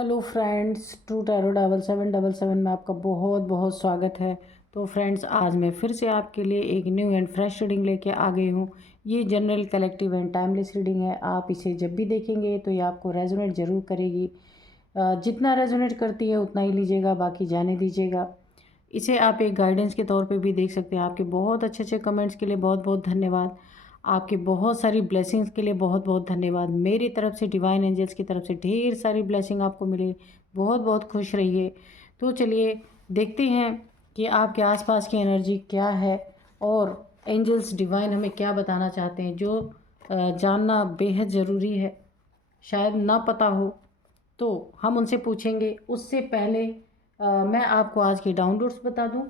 Hello friends, to tarot 7777 में आपका बहुत बहुत स्वागत है। तो फ्रेंड्स, आज मैं फिर से आपके लिए एक न्यू एंड फ्रेश रीडिंग लेके आ गई हूँ। ये general, collective and timeless reading है। आप इसे जब भी देखेंगे तो ये आपको रेजोनेट ज़रूर करेगी। जितना रेजोनेट करती है उतना ही लीजिएगा, बाकी जाने दीजिएगा। इसे आप एक गाइडेंस के तौर पे भी देख सकते हैं। आपके बहुत अच्छे अच्छे कमेंट्स के लिए बहुत बहुत धन्यवाद। आपके बहुत सारी ब्लेसिंग्स के लिए बहुत बहुत धन्यवाद। मेरी तरफ से, डिवाइन एंजल्स की तरफ से ढेर सारी ब्लेसिंग आपको मिली। बहुत बहुत खुश रहिए। तो चलिए देखते हैं कि आपके आसपास की एनर्जी क्या है और एंजल्स डिवाइन हमें क्या बताना चाहते हैं, जो जानना बेहद ज़रूरी है। शायद ना पता हो तो हम उनसे पूछेंगे। उससे पहले मैं आपको आज के डाउनलोड्स बता दूं।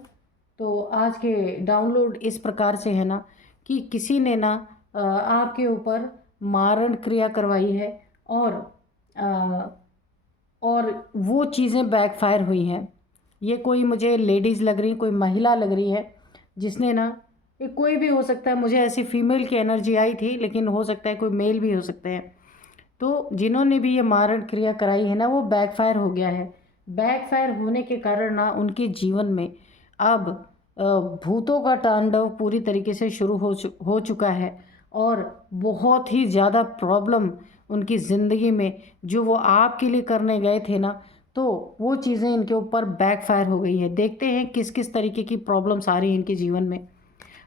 तो आज के डाउनलोड इस प्रकार से है ना कि किसी ने ना आपके ऊपर मारण क्रिया करवाई है और अ, और वो चीज़ें बैकफायर हुई हैं। ये कोई मुझे लेडीज़ लग रही, कोई महिला लग रही है जिसने ना, ये कोई भी हो सकता है। मुझे ऐसी फीमेल की एनर्जी आई थी, लेकिन हो सकता है कोई मेल भी हो सकते हैं। तो जिन्होंने भी ये मारण क्रिया कराई है ना, वो बैकफायर हो गया है। बैकफायर होने के कारण ना उनके जीवन में अब भूतों का तांडव पूरी तरीके से शुरू हो चुका है। और बहुत ही ज़्यादा प्रॉब्लम उनकी ज़िंदगी में, जो वो आपके लिए करने गए थे ना, तो वो चीज़ें इनके ऊपर बैकफायर हो गई है। देखते हैं किस किस तरीके की प्रॉब्लम्स आ रही हैं इनके जीवन में।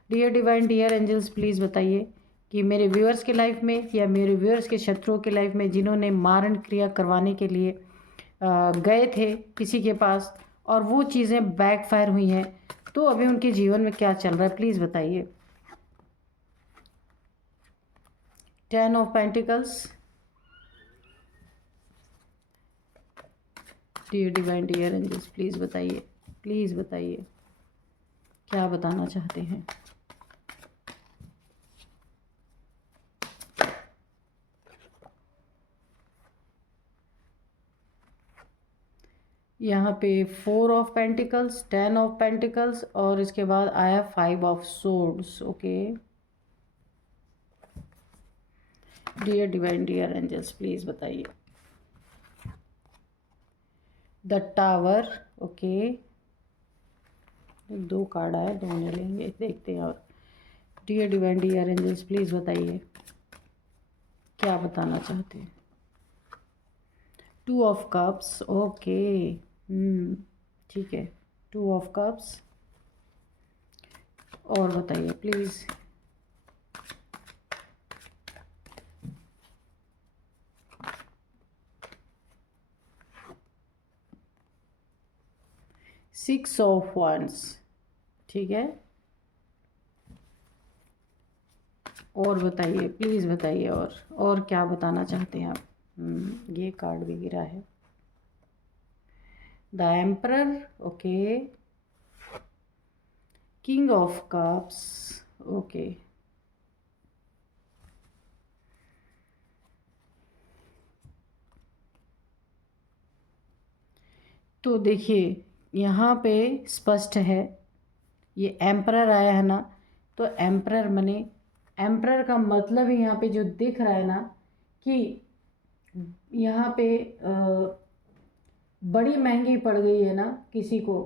Dear divine, dear angels, please बताइए कि मेरे व्यूअर्स के लाइफ में या मेरे व्यूअर्स के शत्रुओं के लाइफ में, जिन्होंने मारण क्रिया करवाने के लिए गए थे किसी के पास और वो चीज़ें बैकफायर हुई हैं, तो अभी उनके जीवन में क्या चल रहा है, प्लीज़ बताइए। 10 of pentacles. Dear divine, dear angels, please बताइए, प्लीज़ बताइए क्या बताना चाहते हैं। यहाँ पे 4 ऑफ पेंटिकल्स, 10 ऑफ पेंटिकल्स और इसके बाद आया 5 of swords. Okay, dear divine, dear angels, please बताइए। The tower. ओके, 2 कार्ड आए, दोनों लेंगे, देखते हैं। और dear divine, dear angels, please बताइए क्या बताना चाहते हैं। 2 ऑफ कप्स। ओके, ठीक है, 2 ऑफ कप्स। और बताइए प्लीज़। Six of once. ठीक है, और बताइए, प्लीज़ बताइए और क्या बताना चाहते हैं आप। ये कार्ड भी गिरा है, the emperor. Okay, king of cups. Okay, तो देखिए यहाँ पे स्पष्ट है, ये एम्परर आया है ना, तो एम्परर मने, एम्परर का मतलब ही यहाँ पे जो दिख रहा है ना कि यहाँ पे बड़ी महंगी पड़ गई है ना किसी को।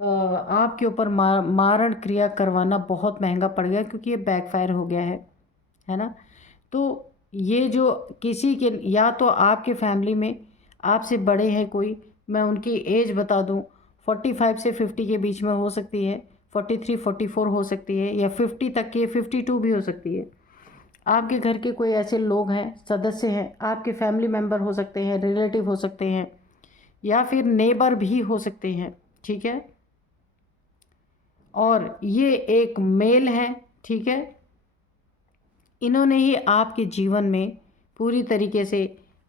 आपके ऊपर मारण क्रिया करवाना बहुत महंगा पड़ गया, क्योंकि ये बैकफायर हो गया है ना। तो ये जो किसी के, या तो आपके फैमिली में आपसे बड़े हैं कोई, मैं उनकी एज बता दूं, 45 से 50 के बीच में हो सकती है, 43 44 हो सकती है, या 50 तक की, 52 भी हो सकती है। आपके घर के कोई ऐसे लोग हैं, सदस्य हैं, आपके फैमिली मेम्बर हो सकते हैं, रिलेटिव हो सकते हैं, या फिर नेबर भी हो सकते हैं। ठीक है, और ये एक मेल है। ठीक है, इन्होंने ही आपके जीवन में पूरी तरीके से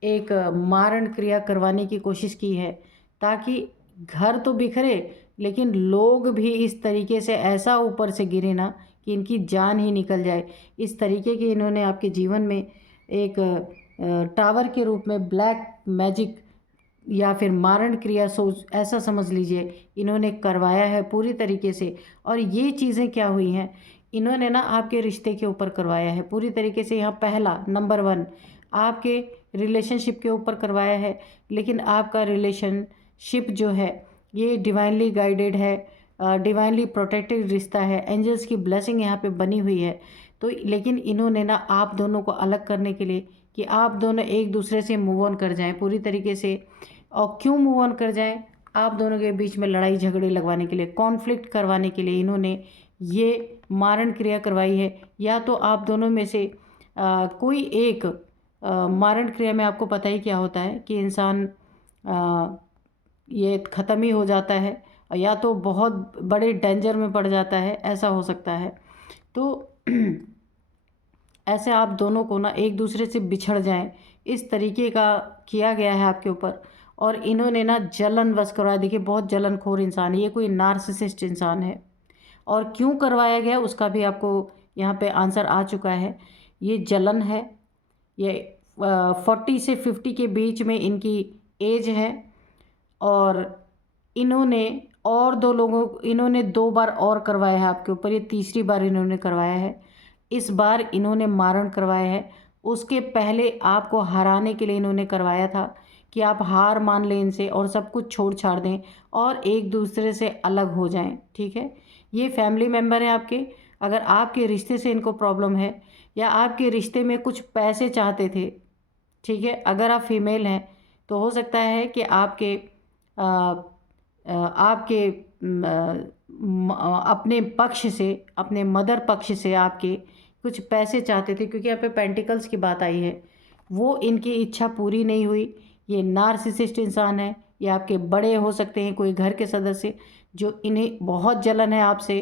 एक मारण क्रिया करवाने की कोशिश की है, ताकि घर तो बिखरे लेकिन लोग भी इस तरीके से ऐसा ऊपर से गिरे ना कि इनकी जान ही निकल जाए। इस तरीके की इन्होंने आपके जीवन में एक टावर के रूप में ब्लैक मैजिक या फिर मारण क्रिया, सोच ऐसा समझ लीजिए, इन्होंने करवाया है पूरी तरीके से। और ये चीज़ें क्या हुई हैं इन्होंने ना आपके रिश्ते के ऊपर करवाया है पूरी तरीके से। यहाँ पहला नंबर 1 आपके रिलेशनशिप के ऊपर करवाया है, लेकिन आपका रिलेशनशिप जो है ये डिवाइनली गाइडेड है, डिवाइनली प्रोटेक्टेड रिश्ता है, एंजल्स की ब्लेसिंग यहाँ पे बनी हुई है। तो लेकिन इन्होंने ना आप दोनों को अलग करने के लिए कि आप दोनों एक दूसरे से मूव ऑन कर जाएं पूरी तरीके से। और क्यों मूव ऑन कर जाएं? आप दोनों के बीच में लड़ाई झगड़े लगवाने के लिए, कॉन्फ्लिक्ट करवाने के लिए इन्होंने ये मारण क्रिया करवाई है। या तो आप दोनों में से कोई एक मारण क्रिया में आपको पता ही क्या होता है कि इंसान ये ख़त्म ही हो जाता है, या तो बहुत बड़े डेंजर में पड़ जाता है, ऐसा हो सकता है। तो ऐसे आप दोनों को ना एक दूसरे से बिछड़ जाएं, इस तरीके का किया गया है आपके ऊपर। और इन्होंने ना जलन वश करवाया। देखिए बहुत जलनखोर इंसान है ये, कोई नार्सिसिस्ट इंसान है। और क्यों करवाया गया उसका भी आपको यहाँ पे आंसर आ चुका है। ये जलन है, ये 40 से 50 के बीच में इनकी एज है। और इन्होंने और इन्होंने 2 बार और करवाया है आपके ऊपर, ये तीसरी बार इन्होंने करवाया है। इस बार इन्होंने मारण करवाया है। उसके पहले आपको हराने के लिए इन्होंने करवाया था कि आप हार मान लें इनसे और सब कुछ छोड़ छाड़ दें और एक दूसरे से अलग हो जाएं। ठीक है, ये फैमिली मेम्बर है आपके। अगर आपके रिश्ते से इनको प्रॉब्लम है या आपके रिश्ते में कुछ पैसे चाहते थे, ठीक है, अगर आप फीमेल हैं तो हो सकता है कि आपके अपने पक्ष से, अपने मदर पक्ष से आपके कुछ पैसे चाहते थे, क्योंकि यहाँ पे पेंटिकल्स की बात आई है। वो इनकी इच्छा पूरी नहीं हुई। ये नार्सिसिस्ट इंसान है। ये आपके बड़े हो सकते हैं, कोई घर के सदस्य, जो इन्हें बहुत जलन है आपसे।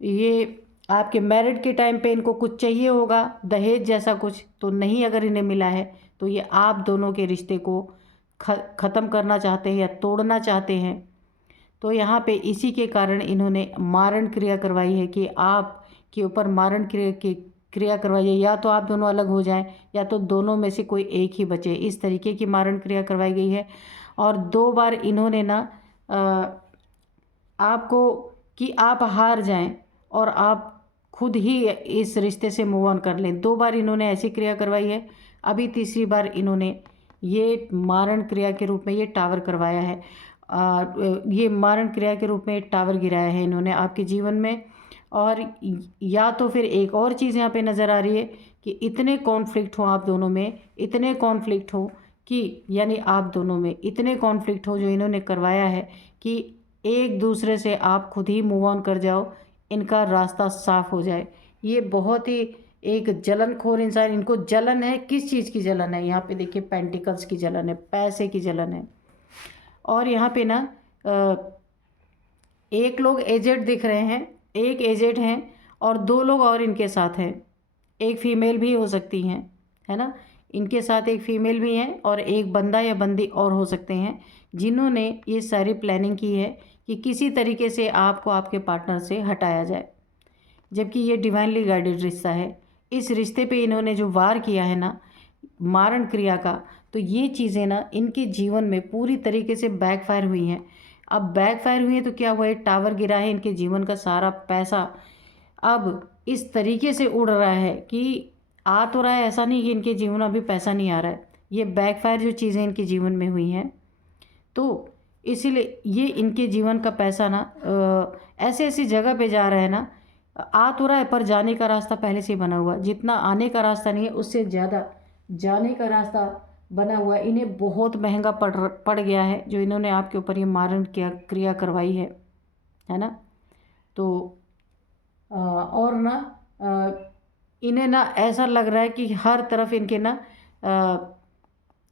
ये आपके मैरिड के टाइम पे इनको कुछ चाहिए होगा, दहेज जैसा कुछ, तो नहीं अगर इन्हें मिला है तो ये आप दोनों के रिश्ते को ख़त्म करना चाहते हैं या तोड़ना चाहते हैं। तो यहाँ पे इसी के कारण इन्होंने मारण क्रिया करवाई है कि आप के ऊपर मारण क्रिया करवाई है। या तो आप दोनों अलग हो जाएं या तो दोनों में से कोई एक ही बचे, इस तरीके की मारण क्रिया करवाई गई है। और 2 बार इन्होंने ना आपको कि आप हार जाएं और आप खुद ही इस रिश्ते से मूव ऑन कर लें। 2 बार इन्होंने ऐसी क्रिया करवाई है। अभी तीसरी बार इन्होंने ये मारण क्रिया के रूप में ये टावर करवाया है। ये मारण क्रिया के रूप में टावर गिराया है इन्होंने आपके जीवन में। और या तो फिर एक और चीज़ यहाँ पे नज़र आ रही है कि इतने कॉन्फ्लिक्ट हो आप दोनों में, इतने कॉन्फ्लिक्ट हो कि यानी आप दोनों में इतने कॉन्फ्लिक्ट हो जो इन्होंने करवाया है कि एक दूसरे से आप खुद ही मूव ऑन कर जाओ, इनका रास्ता साफ हो जाए। ये बहुत ही एक जलनखोर इंसान, इनको जलन है। किस चीज़ की जलन है? यहाँ पे देखिए पेंटिकल्स की जलन है, पैसे की जलन है। और यहाँ पे ना एक लोग एजेड दिख रहे हैं, एक एजेड हैं और 2 लोग और इनके साथ हैं। एक फीमेल भी हो सकती हैं, है ना, इनके साथ एक फीमेल भी हैं और एक बंदा या बंदी और हो सकते हैं, जिन्होंने ये सारी प्लानिंग की है कि किसी तरीके से आपको आपके पार्टनर से हटाया जाए। जबकि ये डिवाइनली गाइडेड रिश्ता है। इस रिश्ते पे इन्होंने जो वार किया है ना मारण क्रिया का, तो ये चीज़ें ना इनके जीवन में पूरी तरीके से बैकफायर हुई हैं। अब बैकफायर हुई है तो क्या हुआ है, टावर गिरा है, इनके जीवन का सारा पैसा अब इस तरीके से उड़ रहा है कि आ तो रहा है, ऐसा नहीं कि इनके जीवन में अभी पैसा नहीं आ रहा है। ये बैकफायर जो चीज़ें इनके जीवन में हुई हैं, तो इसीलिए ये इनके जीवन का पैसा ना ऐसे ऐसी जगह पे जा रहा है ना, आ तो रहा है पर जाने का रास्ता पहले से ही बना हुआ। जितना आने का रास्ता नहीं है उससे ज़्यादा जाने का रास्ता बना हुआ। इन्हें बहुत महंगा पड़ गया है जो इन्होंने आपके ऊपर ये मारण क्रिया करवाई है ना। तो और ना इन्हें ना ऐसा लग रहा है कि हर तरफ इनके ना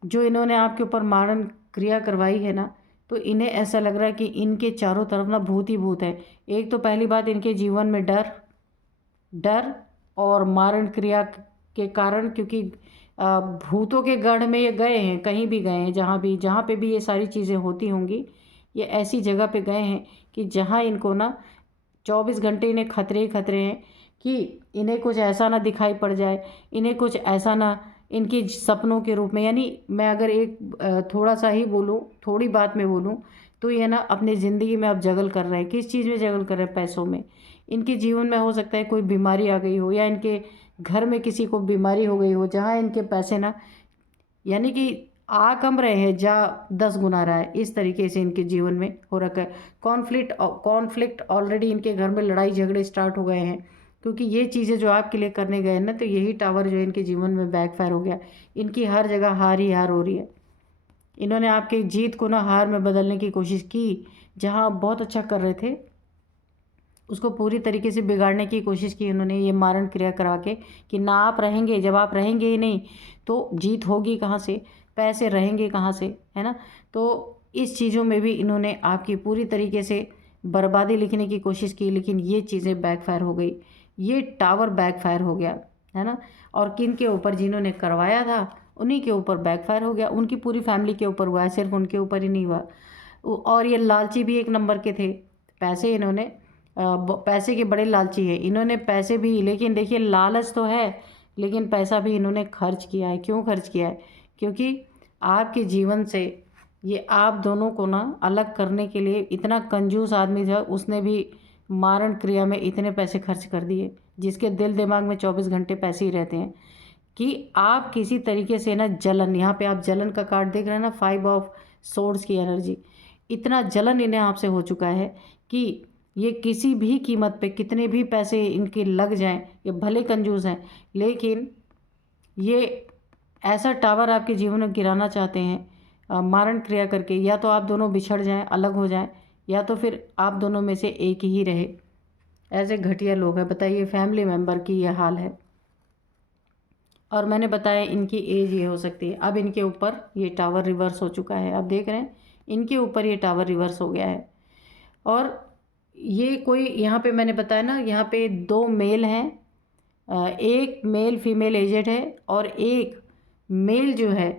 जो इन्होंने आपके ऊपर मारण क्रिया करवाई है ना, तो इन्हें ऐसा लग रहा है कि इनके चारों तरफ ना भूत ही भूत है। एक तो पहली बात, इनके जीवन में डर और मारण क्रिया के कारण, क्योंकि भूतों के गढ़ में ये गए हैं, कहीं भी गए हैं, जहाँ पे भी ये सारी चीज़ें होती होंगी, ये ऐसी जगह पे गए हैं कि जहाँ इनको ना 24 घंटे इन्हें खतरे ही खतरे हैं कि इन्हें कुछ ऐसा ना दिखाई पड़ जाए, इन्हें कुछ ऐसा ना इनके सपनों के रूप में, यानी मैं अगर एक थोड़ा सा ही बोलूँ, थोड़ी बात में बोलूँ, तो ये ना अपनी ज़िंदगी में अब जगल कर रहे हैं। किस चीज़ में जगल कर रहे हैं? पैसों में। इनके जीवन में हो सकता है कोई बीमारी आ गई हो, या इनके घर में किसी को बीमारी हो गई हो, जहाँ इनके पैसे ना, यानी कि आ कम रहे हैं जा 10 गुना रहा है, इस तरीके से इनके जीवन में हो रखा है। कॉन्फ्लिक्ट ऑलरेडी इनके घर में लड़ाई झगड़े स्टार्ट हो गए हैं, क्योंकि ये चीज़ें जो आपके लिए करने गए ना, तो यही टावर जो है इनके जीवन में बैकफायर हो गया। इनकी हर जगह हार ही हार हो रही है। इन्होंने आपकी जीत को ना हार में बदलने की कोशिश की, जहाँ आप बहुत अच्छा कर रहे थे उसको पूरी तरीके से बिगाड़ने की कोशिश की इन्होंने, ये मारण क्रिया करा के कि ना आप रहेंगे, जब आप रहेंगे ही नहीं तो जीत होगी कहाँ से, पैसे रहेंगे कहाँ से, है ना। तो इस चीज़ों में भी इन्होंने आपकी पूरी तरीके से बर्बादी लिखने की कोशिश की, लेकिन ये चीज़ें बैकफायर हो गई, ये टावर बैकफायर हो गया, है ना। और किन के ऊपर, जिन्होंने करवाया था उन्हीं के ऊपर बैकफायर हो गया, उनकी पूरी फैमिली के ऊपर हुआ है, सिर्फ उनके ऊपर ही नहीं हुआ। और ये लालची भी एक नंबर के थे, पैसे इन्होंने पैसे के बड़े लालची है इन्होंने, पैसे भी, लेकिन देखिए लालच तो है, लेकिन पैसा भी इन्होंने खर्च किया है। क्यों खर्च किया है? क्योंकि आपके जीवन से ये आप दोनों को ना अलग करने के लिए इतना कंजूस आदमी था, उसने भी मारण क्रिया में इतने पैसे खर्च कर दिए, जिसके दिल दिमाग में 24 घंटे पैसे ही रहते हैं, कि आप किसी तरीके से ना जलन, यहाँ पे आप जलन का कार्ड देख रहे हैं ना, 5 ऑफ सोर्ड्स की एनर्जी, इतना जलन इन्हें आपसे हो चुका है कि ये किसी भी कीमत पे, कितने भी पैसे इनके लग जाएं, ये भले कंजूस हैं, लेकिन ये ऐसा टावर आपके जीवन में गिराना चाहते हैं मारण क्रिया करके। या तो आप दोनों बिछड़ जाएं, अलग हो जाएं, या तो फिर आप दोनों में से एक ही रहे। ऐसे घटिया लोग हैं, बताइए, फैमिली मेम्बर की यह हाल है। और मैंने बताया इनकी एज ये हो सकती है। अब इनके ऊपर ये टावर रिवर्स हो चुका है, आप देख रहे हैं इनके ऊपर ये टावर रिवर्स हो गया है। और ये कोई, यहाँ पे मैंने बताया ना, यहाँ पे 2 मेल हैं, एक मेल फीमेल एजेड है, और एक मेल जो है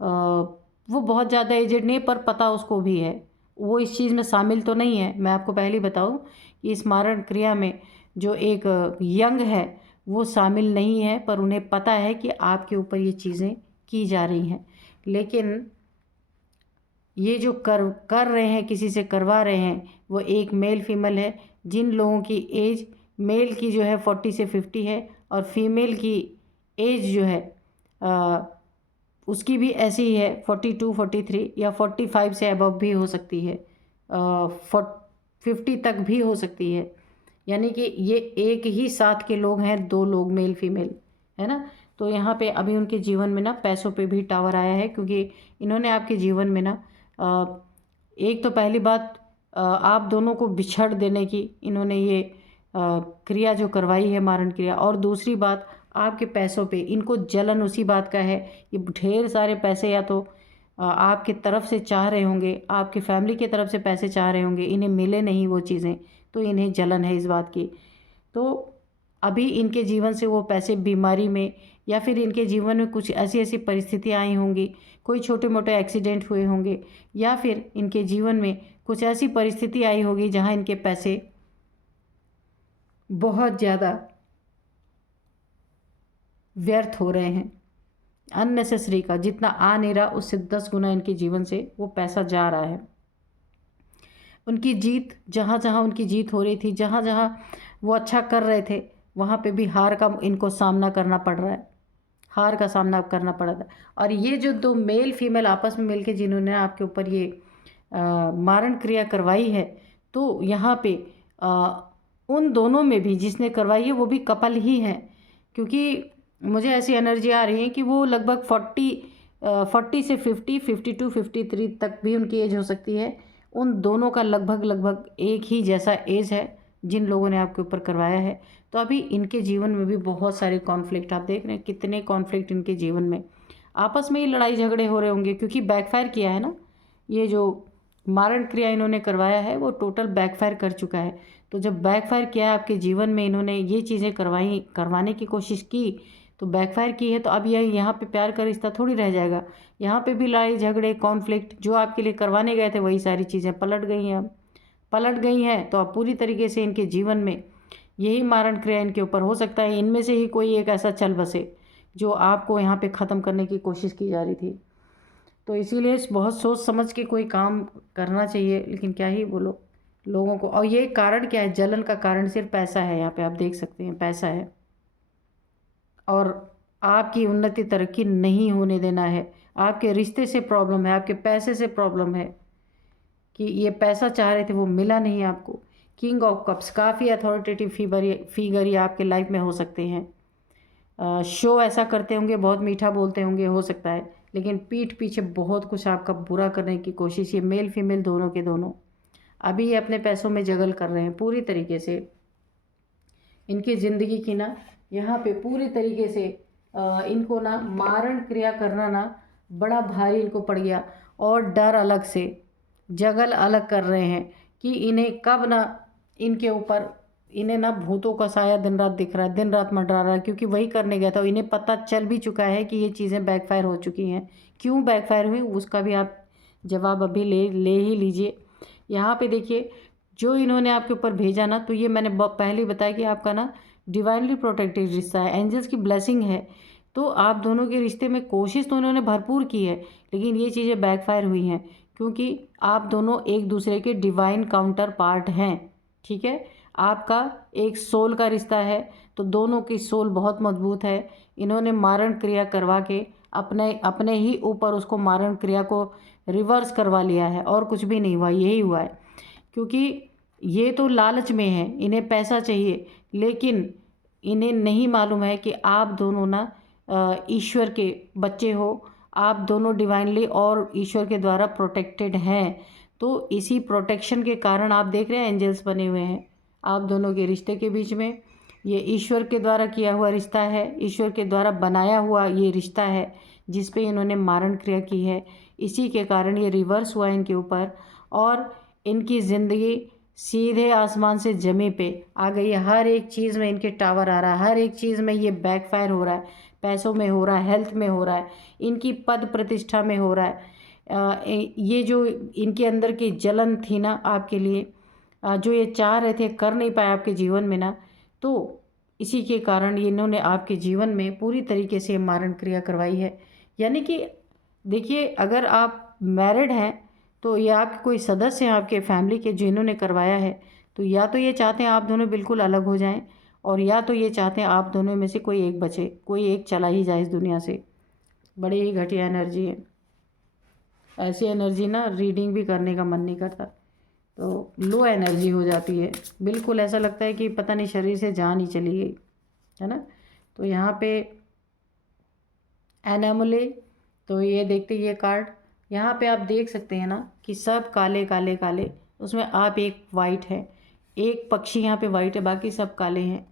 वो बहुत ज़्यादा एजेड नहीं, पर पता उसको भी है, वो इस चीज़ में शामिल तो नहीं है। मैं आपको पहले ही बताऊँ कि इस मारण क्रिया में जो एक यंग है वो शामिल नहीं है, पर उन्हें पता है कि आपके ऊपर ये चीज़ें की जा रही हैं। लेकिन ये जो कर रहे हैं, किसी से करवा रहे हैं, वो एक मेल फीमेल है, जिन लोगों की एज मेल की जो है 40 से 50 है, और फीमेल की एज जो है उसकी भी ऐसी ही है 42, 43 या 45 से अबव भी हो सकती है, 50 तक भी हो सकती है। यानी कि ये एक ही साथ के लोग हैं, 2 लोग मेल फीमेल, है ना। तो यहाँ पे अभी उनके जीवन में ना पैसों पे भी टावर आया है, क्योंकि इन्होंने आपके जीवन में ना एक तो पहली बात आप दोनों को बिछड़ देने की इन्होंने ये क्रिया जो करवाई है, मारण क्रिया। और दूसरी बात, आपके पैसों पे इनको जलन उसी बात का है, ये ढेर सारे पैसे या तो आपकी तरफ से चाह रहे होंगे, आपकी फैमिली की तरफ से पैसे चाह रहे होंगे, इन्हें मिले नहीं वो चीज़ें, तो इन्हें जलन है इस बात की। तो अभी इनके जीवन से वो पैसे बीमारी में, या फिर इनके जीवन में कुछ ऐसी ऐसी परिस्थितियाँ आई होंगी, कोई छोटे मोटे एक्सीडेंट हुए होंगे, या फिर इनके जीवन में कुछ ऐसी परिस्थिति आई होगी जहाँ इनके पैसे बहुत ज़्यादा व्यर्थ हो रहे हैं। अननेसेसरी का जितना आ नहीं रहा, उससे 10 गुना इनके जीवन से वो पैसा जा रहा है। उनकी जीत, जहाँ जहाँ उनकी जीत हो रही थी, जहाँ जहाँ वो अच्छा कर रहे थे, वहाँ पे भी हार का इनको सामना करना पड़ रहा है, हार का सामना करना पड़ा था। और ये जो 2 मेल फीमेल आपस में मिलके जिन्होंने आपके ऊपर ये मारण क्रिया करवाई है, तो यहाँ पे उन दोनों में भी जिसने करवाई है वो भी कपल ही है, क्योंकि मुझे ऐसी एनर्जी आ रही है कि वो लगभग 40 से 50, 52, 53 तक भी उनकी एज हो सकती है। उन दोनों का लगभग एक ही जैसा एज है जिन लोगों ने आपके ऊपर करवाया है। तो अभी इनके जीवन में भी बहुत सारे कॉन्फ्लिक्ट, आप देख रहे हैं कितने कॉन्फ्लिक्ट इनके जीवन में, आपस में ही लड़ाई झगड़े हो रहे होंगे, क्योंकि बैकफायर किया है ना, ये जो मारण क्रिया इन्होंने करवाया है वो टोटल बैकफायर कर चुका है। तो जब बैकफायर किया है आपके जीवन में, इन्होंने ये चीज़ें करवाने की कोशिश की तो बैकफायर की है। तो अब यह यहाँ पे प्यार का रिश्ता थोड़ी रह जाएगा, यहाँ पे भी लड़ाई झगड़े कॉन्फ्लिक्ट, जो आपके लिए करवाने गए थे वही सारी चीज़ें पलट गई हैं। अब पलट गई हैं तो अब पूरी तरीके से इनके जीवन में यही मारण क्रिया इनके ऊपर हो सकता है। इनमें से ही कोई एक ऐसा चल बसे जो आपको यहाँ पे ख़त्म करने की कोशिश की जा रही थी। तो इसीलिए बहुत सोच समझ के कोई काम करना चाहिए, लेकिन क्या ही बोलो, लोगों को। और ये कारण क्या है, जलन का कारण सिर्फ पैसा है। यहाँ पे आप देख सकते हैं पैसा है, और आपकी उन्नति तरक्की नहीं होने देना है। आपके रिश्ते से प्रॉब्लम है, आपके पैसे से प्रॉब्लम है कि ये पैसा चाह रहे थे वो मिला नहीं आपको। किंग ऑफ कप्स, काफ़ी अथॉरिटेटिव फिगर ये आपके लाइफ में हो सकते हैं। शो ऐसा करते होंगे, बहुत मीठा बोलते होंगे, हो सकता है, लेकिन पीठ पीछे बहुत कुछ आपका बुरा करने की कोशिश। ये मेल फीमेल दोनों के दोनों अभी ये अपने पैसों में जगल कर रहे हैं पूरी तरीके से। इनकी ज़िंदगी की ना यहाँ पे पूरी तरीके से इनको ना मारण क्रिया करना ना बड़ा भारी इनको पड़ गया, और डर अलग से जगल अलग कर रहे हैं कि इन्हें कब ना इनके ऊपर, इन्हें ना भूतों का साया दिन रात दिख रहा है, दिन रात मंडरा रहा है, क्योंकि वही करने गया था। इन्हें पता चल भी चुका है कि ये चीज़ें बैकफायर हो चुकी हैं। क्यों बैकफायर हुई उसका भी आप जवाब अभी ले ही लीजिए। यहाँ पे देखिए, जो इन्होंने आपके ऊपर भेजा ना, तो ये मैंने पहले ही बताया कि आपका ना डिवाइनली प्रोटेक्टेड रिश्ता है, एंजल्स की ब्लेसिंग है। तो आप दोनों के रिश्ते में कोशिश तो उन्होंने भरपूर की है, लेकिन ये चीज़ें बैकफायर हुई हैं, क्योंकि आप दोनों एक दूसरे के डिवाइन काउंटर पार्ट हैं। ठीक है, आपका एक सोल का रिश्ता है, तो दोनों की सोल बहुत मजबूत है। इन्होंने मारण क्रिया करवा के अपने अपने ही ऊपर उसको मारण क्रिया को रिवर्स करवा लिया है, और कुछ भी नहीं हुआ, यही हुआ है। क्योंकि ये तो लालच में है, इन्हें पैसा चाहिए, लेकिन इन्हें नहीं मालूम है कि आप दोनों ना ईश्वर के बच्चे हो। आप दोनों डिवाइनली और ईश्वर के द्वारा प्रोटेक्टेड हैं। तो इसी प्रोटेक्शन के कारण आप देख रहे हैं एंजल्स बने हुए हैं आप दोनों के रिश्ते के बीच में। ये ईश्वर के द्वारा किया हुआ रिश्ता है, ईश्वर के द्वारा बनाया हुआ ये रिश्ता है, जिस पे इन्होंने मारण क्रिया की है। इसी के कारण ये रिवर्स हुआ इनके ऊपर, और इनकी ज़िंदगी सीधे आसमान से ज़मीं पे आ गई है। हर एक चीज़ में इनके टावर आ रहा है, हर एक चीज़ में ये बैकफायर हो रहा है। पैसों में हो रहा है, हेल्थ में हो रहा है, इनकी पद प्रतिष्ठा में हो रहा है। ये जो इनके अंदर की जलन थी ना आपके लिए, जो ये चाह रहे थे कर नहीं पाए आपके जीवन में ना, तो इसी के कारण ये इन्होंने आपके जीवन में पूरी तरीके से मारण क्रिया करवाई है। यानी कि देखिए, अगर आप मैरिड हैं तो ये आपके कोई सदस्य हैं आपके फैमिली के जो इन्होंने करवाया है, तो या तो ये चाहते हैं आप दोनों बिल्कुल अलग हो जाएं, और या तो ये चाहते हैं आप दोनों में से कोई एक बचे, कोई एक चला ही जाए इस दुनिया से। बड़ी ही घटिया एनर्जी है। ऐसी एनर्जी ना रीडिंग भी करने का मन नहीं करता, तो लो एनर्जी हो जाती है, बिल्कुल ऐसा लगता है कि पता नहीं शरीर से जान ही चली गई है ना। तो यहाँ पे एनामोले, तो ये देखते ये कार्ड, यहाँ पे आप देख सकते हैं ना कि सब काले काले काले, उसमें आप एक वाइट है, एक पक्षी यहाँ पे वाइट है, बाकी सब काले हैं।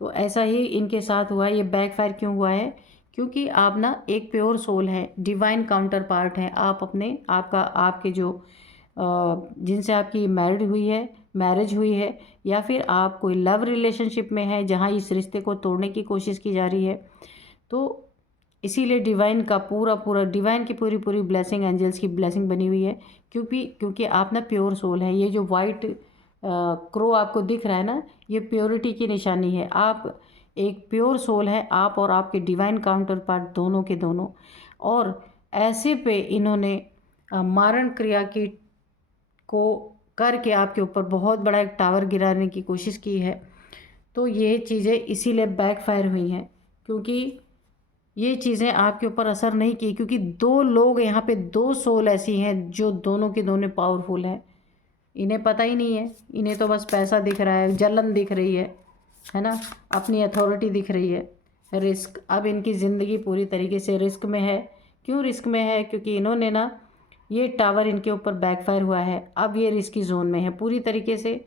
तो ऐसा ही इनके साथ हुआ है। ये बैकफायर क्यों हुआ है, क्योंकि आप ना एक प्योर सोल है, डिवाइन काउंटर पार्ट हैं आप अपने, आपके जो जिनसे आपकी मैरिज हुई है, या फिर आप कोई लव रिलेशनशिप में है जहाँ इस रिश्ते को तोड़ने की कोशिश की जा रही है। तो इसीलिए डिवाइन की पूरी पूरी ब्लेसिंग, एंजल्स की ब्लेसिंग बनी हुई है, क्योंकि आप ना प्योर सोल है। ये जो वाइट क्रो आपको दिख रहा है ना, ये प्योरिटी की निशानी है। आप एक प्योर सोल है, आप और आपके डिवाइन काउंटर पार्ट दोनों के दोनों। और ऐसे पे इन्होंने मारण क्रिया की को करके आपके ऊपर बहुत बड़ा एक टावर गिराने की कोशिश की है। तो ये चीज़ें इसीलिए बैकफायर हुई हैं, क्योंकि ये चीज़ें आपके ऊपर असर नहीं की, क्योंकि दो लोग यहाँ पे, दो सोल ऐसी हैं जो दोनों के दोनों पावरफुल हैं। इन्हें पता ही नहीं है, इन्हें तो बस पैसा दिख रहा है, जलन दिख रही है ना, अपनी अथॉरिटी दिख रही है। रिस्क, अब इनकी ज़िंदगी पूरी तरीके से रिस्क में है। क्यों रिस्क में है, क्योंकि इन्होंने ना ये टावर इनके ऊपर बैकफायर हुआ है। अब ये रिस्की जोन में है पूरी तरीके से,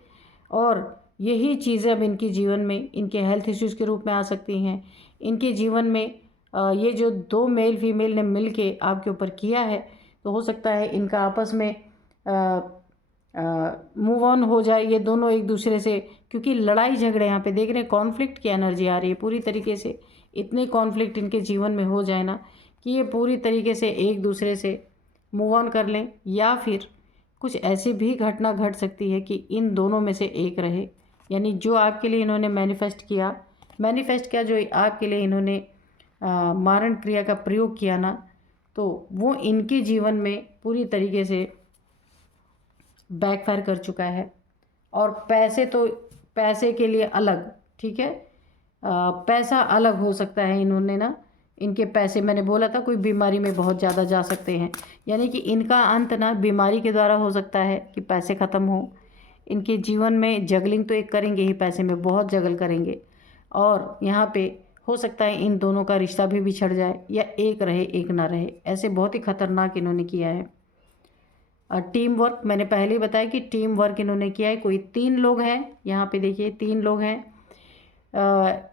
और यही चीज़ें अब इनके जीवन में इनके हेल्थ इश्यूज़ के रूप में आ सकती हैं। इनके जीवन में ये जो दो मेल फीमेल ने मिल के आपके ऊपर किया है, तो हो सकता है इनका आपस में मूव ऑन हो जाए ये दोनों एक दूसरे से, क्योंकि लड़ाई झगड़े यहाँ पे देख रहे हैं, कॉन्फ्लिक्ट की एनर्जी आ रही है पूरी तरीके से। इतने कॉन्फ्लिक्ट इनके जीवन में हो जाए ना कि ये पूरी तरीके से एक दूसरे से मूव ऑन कर लें, या फिर कुछ ऐसी भी घटना घट सकती है कि इन दोनों में से एक रहे। यानी जो आपके लिए इन्होंने मैनिफेस्ट किया, जो आपके लिए इन्होंने मारण क्रिया का प्रयोग किया ना, तो वो इनके जीवन में पूरी तरीके से बैकफायर कर चुका है। और पैसे के लिए अलग, ठीक है। पैसा अलग हो सकता है, इन्होंने ना, इनके पैसे, मैंने बोला था कोई बीमारी में बहुत ज़्यादा जा सकते हैं, यानी कि इनका अंत ना बीमारी के द्वारा हो सकता है कि पैसे ख़त्म हो। इनके जीवन में जगलिंग तो एक करेंगे ही, पैसे में बहुत जगल करेंगे। और यहाँ पे हो सकता है इन दोनों का रिश्ता भी बिछड़ जाए, या एक रहे एक ना रहे, ऐसे बहुत ही ख़तरनाक इन्होंने किया है। टीम वर्क, मैंने पहले ही बताया कि टीम वर्क इन्होंने किया है। कोई 3 लोग हैं, यहाँ पे देखिए 3 लोग हैं।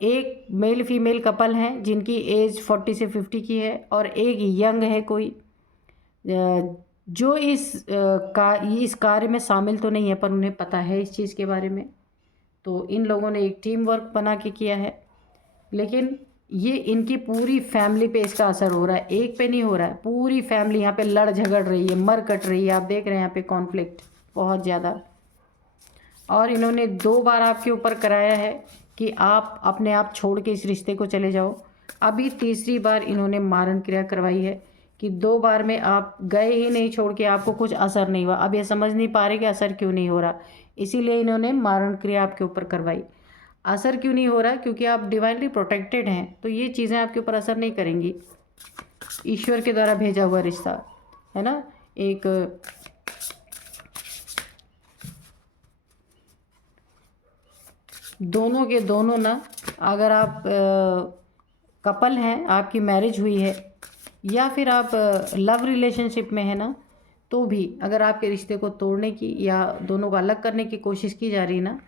एक मेल फीमेल कपल हैं जिनकी एज 40 से 50 की है, और एक यंग है कोई, जो इस कार्य में शामिल तो नहीं है, पर उन्हें पता है इस चीज़ के बारे में। तो इन लोगों ने एक टीम वर्क बना के किया है, लेकिन ये इनकी पूरी फैमिली पे इसका असर हो रहा है, एक पे नहीं हो रहा है। पूरी फैमिली यहाँ पे लड़ झगड़ रही है, मर कट रही है। आप देख रहे हैं यहाँ पे कॉन्फ्लिक्ट बहुत ज़्यादा। और इन्होंने 2 बार आपके ऊपर कराया है कि आप अपने आप छोड़ के इस रिश्ते को चले जाओ। अभी तीसरी बार इन्होंने मारण क्रिया करवाई है कि 2 बार में आप गए ही नहीं छोड़ के, आपको कुछ असर नहीं हुआ। अब ये समझ नहीं पा रहे कि असर क्यों नहीं हो रहा, इसीलिए इन्होंने मारण क्रिया आपके ऊपर करवाई। असर क्यों नहीं हो रहा? क्योंकि आप डिवाइनली प्रोटेक्टेड हैं, तो ये चीज़ें आपके ऊपर असर नहीं करेंगी। ईश्वर के द्वारा भेजा हुआ रिश्ता है ना। एक दोनों के दोनों ना, अगर आप कपल हैं, आपकी मैरिज हुई है, या फिर आप लव रिलेशनशिप में है ना, तो भी अगर आपके रिश्ते को तोड़ने की या दोनों को अलग करने की कोशिश की जा रही है ना,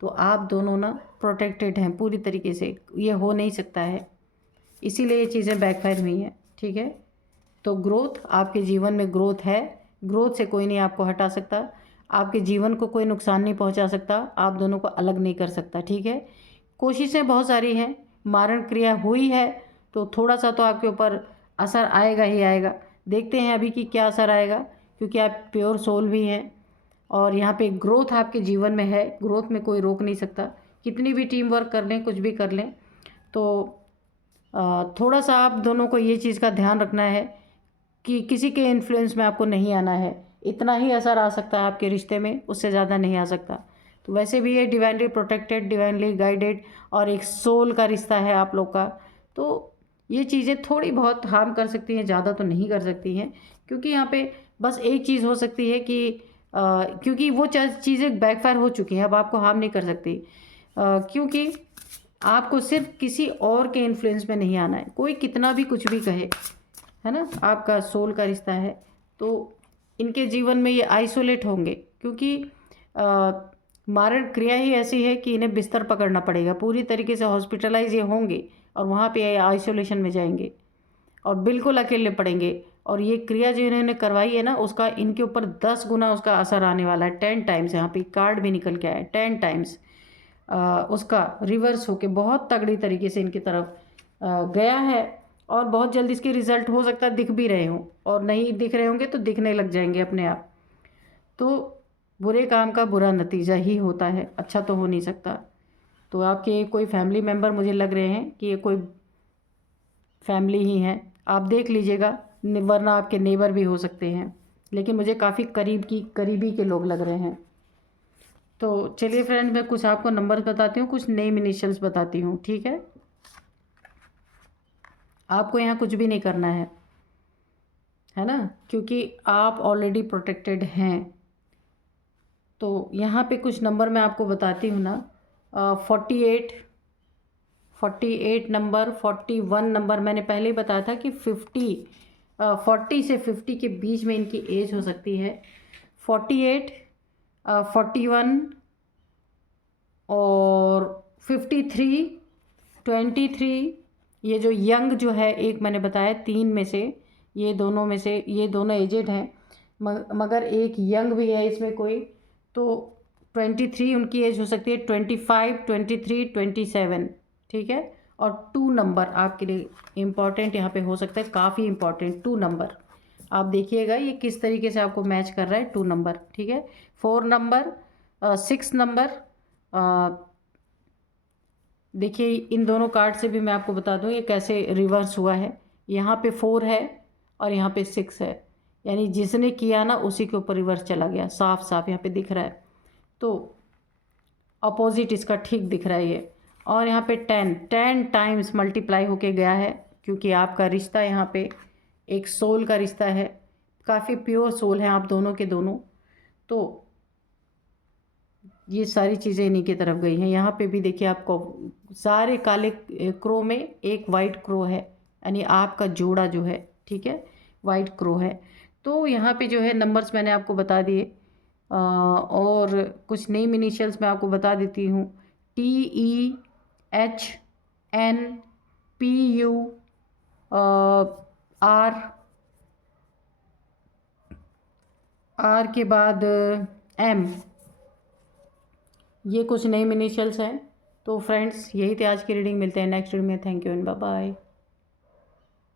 तो आप दोनों ना प्रोटेक्टेड हैं पूरी तरीके से, ये हो नहीं सकता है। इसीलिए ये चीज़ें बैकफायर हुई हैं, ठीक है। तो ग्रोथ, आपके जीवन में ग्रोथ है, ग्रोथ से कोई नहीं आपको हटा सकता, आपके जीवन को कोई नुकसान नहीं पहुंचा सकता, आप दोनों को अलग नहीं कर सकता, ठीक है। कोशिशें बहुत सारी हैं, मारण क्रिया हुई है, तो थोड़ा सा तो आपके ऊपर असर आएगा ही आएगा। देखते हैं अभी कि क्या असर आएगा, क्योंकि आप प्योर सोल भी हैं, और यहाँ पे ग्रोथ आपके जीवन में है। ग्रोथ में कोई रोक नहीं सकता, कितनी भी टीम वर्क कर लें, कुछ भी कर लें। तो थोड़ा सा आप दोनों को ये चीज़ का ध्यान रखना है कि किसी के इन्फ्लुएंस में आपको नहीं आना है। इतना ही असर आ सकता है आपके रिश्ते में, उससे ज़्यादा नहीं आ सकता। तो वैसे भी ये डिवाइनली प्रोटेक्टेड, डिवाइनली गाइडेड, और एक सोल का रिश्ता है आप लोग का। तो ये चीज़ें थोड़ी बहुत हार्म कर सकती हैं, ज़्यादा तो नहीं कर सकती हैं, क्योंकि यहाँ पे बस एक चीज़ हो सकती है कि क्योंकि वो चीज़ें बैकफायर हो चुकी हैं, अब आपको हार्म नहीं कर सकती, क्योंकि आपको सिर्फ किसी और के इन्फ्लुएंस में नहीं आना है। कोई कितना भी कुछ भी कहे, है ना, आपका सोल का रिश्ता है, तो इनके जीवन में ये आइसोलेट होंगे, क्योंकि मारण क्रिया ही ऐसी है कि इन्हें बिस्तर पकड़ना पड़ेगा, पूरी तरीके से हॉस्पिटलाइज ये होंगे, और वहाँ पे आइसोलेशन में जाएंगे और बिल्कुल अकेले पड़ेंगे। और ये क्रिया जो इन्होंने करवाई है ना, उसका इनके ऊपर 10 गुना उसका असर आने वाला है, 10 टाइम्स। यहाँ पे कार्ड भी निकल के आया है, 10 टाइम्स उसका रिवर्स होके बहुत तगड़ी तरीके से इनकी तरफ गया है, और बहुत जल्दी इसके रिजल्ट हो सकता है दिख भी रहे हों, और नहीं दिख रहे होंगे तो दिखने लग जाएंगे अपने आप। तो बुरे काम का बुरा नतीजा ही होता है, अच्छा तो हो नहीं सकता। तो आपके कोई फैमिली मेम्बर मुझे लग रहे हैं कि ये कोई फैमिली ही है, आप देख लीजिएगा, वरना आपके नेबर भी हो सकते हैं, लेकिन मुझे काफ़ी करीबी के लोग लग रहे हैं। तो चलिए फ्रेंड, मैं कुछ आपको नंबर बताती हूँ, कुछ नेम इनिशियल्स बताती हूँ, ठीक है। आपको यहाँ कुछ भी नहीं करना है ना, क्योंकि आप ऑलरेडी प्रोटेक्टेड हैं। तो यहाँ पे कुछ नंबर मैं आपको बताती हूँ ना, 48 नंबर, 41 नंबर, मैंने पहले ही बताया था कि 40 से 50 के बीच में इनकी एज हो सकती है। 48, 41 और 53, 23, ये जो यंग जो है, एक मैंने बताया 3 में से, ये दोनों एजेड हैं, मगर एक यंग भी है इसमें कोई, तो 23 उनकी एज हो सकती है, 25, 23, 27, ठीक है। और 2 नंबर आपके लिए इम्पॉर्टेंट यहाँ पे हो सकता है, काफ़ी इम्पॉर्टेंट 2 नंबर। आप देखिएगा ये किस तरीके से आपको मैच कर रहा है 2 नंबर, ठीक है। 4 नंबर, 6 नंबर, देखिए इन दोनों कार्ड से भी मैं आपको बता दूं ये कैसे रिवर्स हुआ है। यहाँ पे 4 है और यहाँ पे 6 है, यानी जिसने किया ना उसी के ऊपर रिवर्स चला गया, साफ साफ यहाँ पे दिख रहा है। तो अपोजिट इसका ठीक दिख रहा है ये। और यहाँ पे 10 टाइम्स मल्टीप्लाई होके गया है, क्योंकि आपका रिश्ता यहाँ पे एक सोल का रिश्ता है, काफ़ी प्योर सोल है आप दोनों के दोनों। तो ये सारी चीज़ें इन्हीं की तरफ गई हैं। यहाँ पे भी देखिए आपको सारे काले क्रो में एक वाइट क्रो है, यानी आपका जोड़ा जो है, ठीक है, वाइट क्रो है। तो यहाँ पे जो है नंबर्स मैंने आपको बता दिए, और कुछ नेम इनिशियल्स मैं आपको बता देती हूँ। TEHNPU, आर के बाद M, ये कुछ नेम इनिशियल्स हैं। तो फ्रेंड्स, यही थे आज की रीडिंग। मिलते हैं नेक्स्ट रीडिंग में। Thank you and bye bye.